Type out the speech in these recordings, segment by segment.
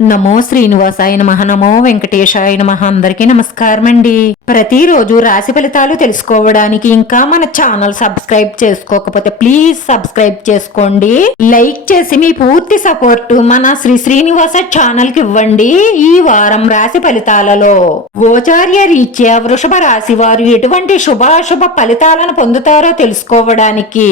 నమో శ్రీనివాసాయ నమః, నమో వెంకటేశాయ నమః. అందరికీ నమస్కారం అండి. ప్రతిరోజు రాశి ఫలితాలు తెలుసుకోవడానికి ఇంకా మన ఛానల్ సబ్స్క్రైబ్ చేసుకోకపోతే ప్లీజ్ సబ్స్క్రైబ్ చేసుకోండి. లైక్ చేసి మీ పూర్తి సపోర్ట్ మన శ్రీనివాస ఛానల్ కి ఇవ్వండి. ఈ వారం రాశి ఫలితాలలో గోచార్య రీత్యా వృషభ రాశి వారు ఎటువంటి శుభాశుభ ఫలితాలను పొందుతారో తెలుసుకోవడానికి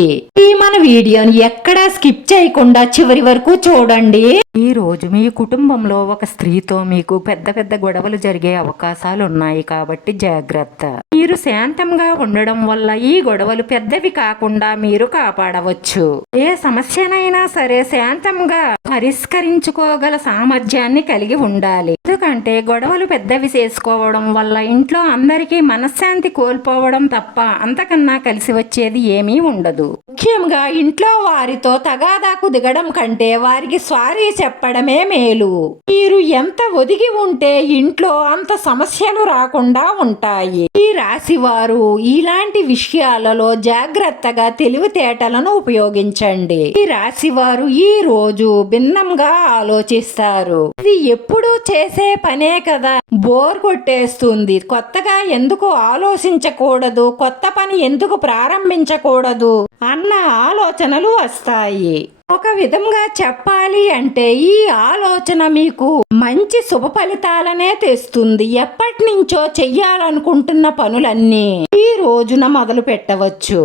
ఈ మన వీడియోని ఎక్కడా స్కిప్ చేయకుండా చివరి వరకు చూడండి. ఈ రోజు మీ కుటుంబంలో ఒక స్త్రీతో మీకు పెద్ద పెద్ద గొడవలు జరిగే అవకాశాలు ఉన్నాయి కాబట్టి జాగ్రత్త. మీరు శాంతంగా ఉండడం వల్ల ఈ గొడవలు పెద్దవి కాకుండా మీరు కాపాడవచ్చు. ఏ సమస్యనైనా సరే శాంతంగా పరిష్కరించుకోగల సామర్థ్యాన్ని కలిగి ఉండాలి. ఎందుకంటే గొడవలు పెద్దవి చేసుకోవడం వల్ల ఇంట్లో అందరికీ మనశ్శాంతి కోల్పోవడం తప్ప అంతకన్నా కలిసి వచ్చేది ఏమీ ఉండదు. ముఖ్యంగా ఇంట్లో వారితో తగాదాకు దిగడం కంటే వారికి సారీ చెప్పడమే మేలు. మీరు ఎంత ఒదిగి ఉంటే ఇంట్లో అంత సమస్యలు రాకుండా ఉంటాయి. ఈ రాశి వారు ఇలాంటి విషయాలలో జాగ్రత్తగా తెలివితేటలను ఉపయోగించండి. ఈ రాశి వారు ఈ రోజు భిన్నంగా ఆలోచిస్తారు. ఇది ఎప్పుడూ చేసే పనే కదా, బోర్ కొట్టేస్తుంది, కొత్తగా ఎందుకు ఆలోచించకూడదు, కొత్త పని ఎందుకు ప్రారంభించకూడదు అన్న ఆలోచనలు వస్తాయి. ఒక విధంగా చెప్పాలి అంటే ఈ ఆలోచన మీకు మంచి శుభ ఫలితాలనే తెస్తుంది. ఎప్పటి నుంచో చెయ్యాలనుకుంటున్న పనులన్నీ ఈ రోజున మొదలు పెట్టవచ్చు.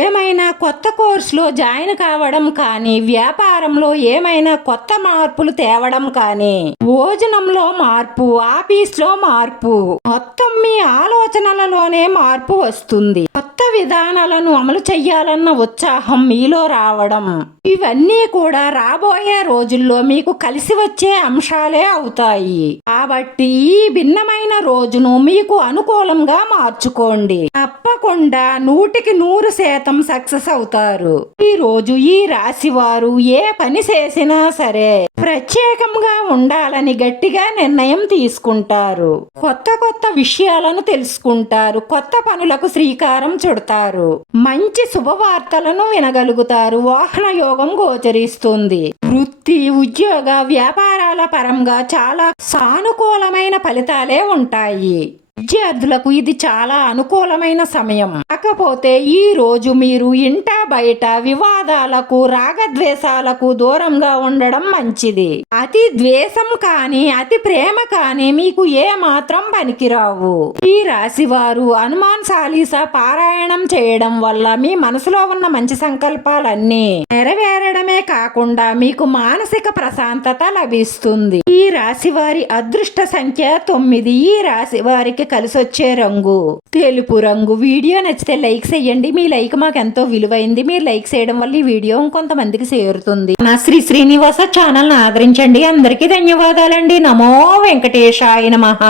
ఏమైనా కొత్త కోర్సులో జాయిన్ కావడం కానీ, వ్యాపారంలో ఏమైనా కొత్త మార్పులు తేవడం కానీ, భోజనంలో మార్పు, ఆఫీస్లో మార్పు, మొత్తం మీ ఆలోచనలలోనే మార్పు వస్తుంది. కొత్త విధానాలను అమలు చెయ్యాలన్న ఉత్సాహం మీలో రావడం, ఇవన్నీ కూడా రాబోయే రోజుల్లో మీకు కలిసి వచ్చే అంశాలే అవుతాయి. కాబట్టి ఈ భిన్నమైన రోజును మీకు అనుకూలంగా మార్చుకోండి. తప్పకుండా 100% సక్సెస్ అవుతారు. ఈ రోజు ఈ రాశి వారు ఏ పని చేసినా సరే ప్రత్యేకంగా ఉండాలని గట్టిగా నిర్ణయం తీసుకుంటారు. కొత్త కొత్త విషయాలను తెలుసుకుంటారు. కొత్త పనులకు శ్రీకారం చుడతారు. మంచి శుభవార్తలను వినగలుగుతారు. వాహన యోగం గోచరిస్తుంది. వృత్తి, ఉద్యోగ, వ్యాపారాల పరంగా చాలా సానుకూలమైన ఫలితాలే ఉంటాయి. విద్యార్థులకు ఇది చాలా అనుకూలమైన సమయం. కాకపోతే ఈ రోజు మీరు ఇంట బయట వివాదాలకు, రాగద్వేషాలకు దూరంగా ఉండడం మంచిది. అతి ద్వేషం కానీ అతి ప్రేమ కానీ మీకు ఏ మాత్రం పనికిరావు. ఈ రాశి వారు హనుమాన్ చాలీసా పారాయణం చేయడం వల్ల మీ మనసులో ఉన్న మంచి సంకల్పాలన్నీ నెరవేరడమే కాకుండా మీకు మానసిక ప్రశాంతత లభిస్తుంది. ఈ రాశి వారి అదృష్ట సంఖ్య 9. ఈ రాశి వారికి కలిసొచ్చే రంగు తెలుపు రంగు. వీడియో నచ్చితే లైక్ చేయండి. మీ లైక్ మాకు ఎంతో విలువైంది. మీరు లైక్ చేయడం వల్ల ఈ వీడియో కొంతమందికి చేరుతుంది. నా శ్రీనివాస ఛానల్ ఆదరించండి. అందరికీ ధన్యవాదాలండి. నమో వెంకటేశాయ నమః.